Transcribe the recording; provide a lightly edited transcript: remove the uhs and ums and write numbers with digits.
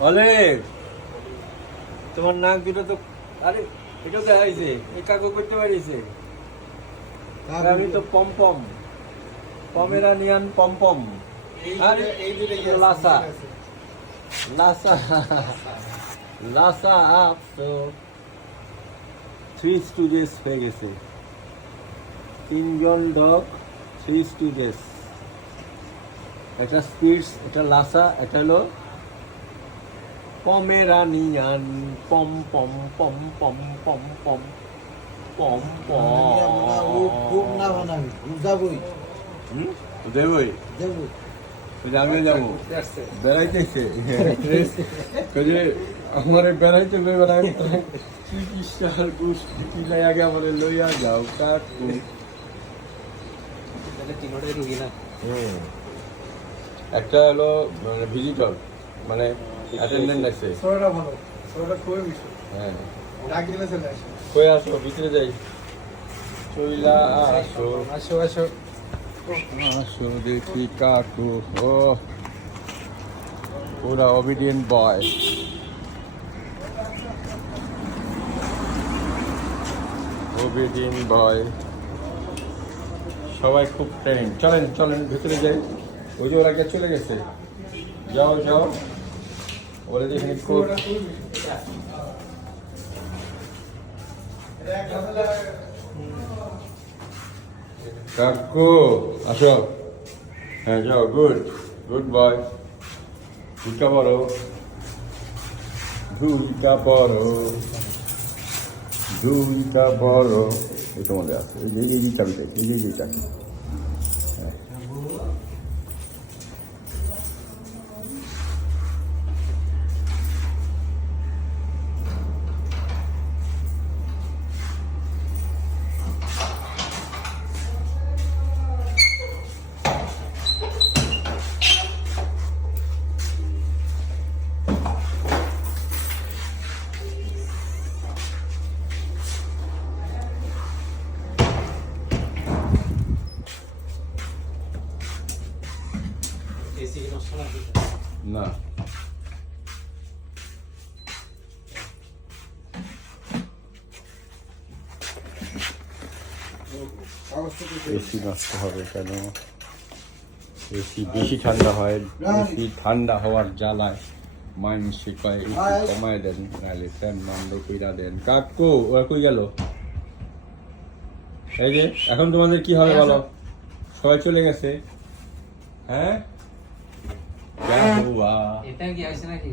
অলেখ তোমার নাক দুটো তো আরে এটা দেখাইছে এই কাকু করতে পারিছে আমি তো পমপম পমেরানিয়ান পমপম আরে এই দুটো লাসা লাসা লাসা আপ তো থ্রি স্টুডেস হয়ে গেছে তিনজন ডগ থ্রি স্টুডেস এটা স্পিডস এটা লাসা এটা হলো পমেরানিয়ান পম পম পম পম পম পম পম খুব না বানাবি যাবই দেবই যাবই আমি যাবো বেড়াইতেছে আমার বেড়াইতে বেড়াই চিকিৎসার গোষ্ঠী কিলাই আগে আমার লইয়া যাও কাকু একটা হলো মানে ভিজিটর মানে অ্যাটেন্ডেন্ট আছে সোডা ভালো সোডা খুবই মিষ্টি হ্যাঁ ডাক দিলে চলে আসে কই আসো ভিতরে যাই চইলা আসো আসো আসো আসো দেখি কাকু ও পুরা অবিডিয়েন্ট বয় অবিডিয়েন্ট বয় সবাই খুব ট্রেন চলেন চলেন ভিতরে যাই ওই যে ওরা চলে গেছে যাও যাও ওরা দেখি খুব কাকু আসো হ্যাঁ যাও গুড গুড বয় ঢুকা পড়ো ঢুকা পড়ো ঢুকা পড়ো এই তোমাদের আছে এই যে চাবিটা এই যে চাবি না এসি নষ্ট হবে কেন এসি বেশি ঠান্ডা হয় বেশি ঠান্ডা হওয়ার জ্বালায় মানুষে কয় একটু কমায় দেন নাহলে ফ্যান বন্ধ কইরা দেন কাকু ওরা কই গেল এই যে এখন তোমাদের কি হবে বলো সবাই চলে গেছে হ্যাঁ क्या हुआ इतना क्या ऐसा ना कि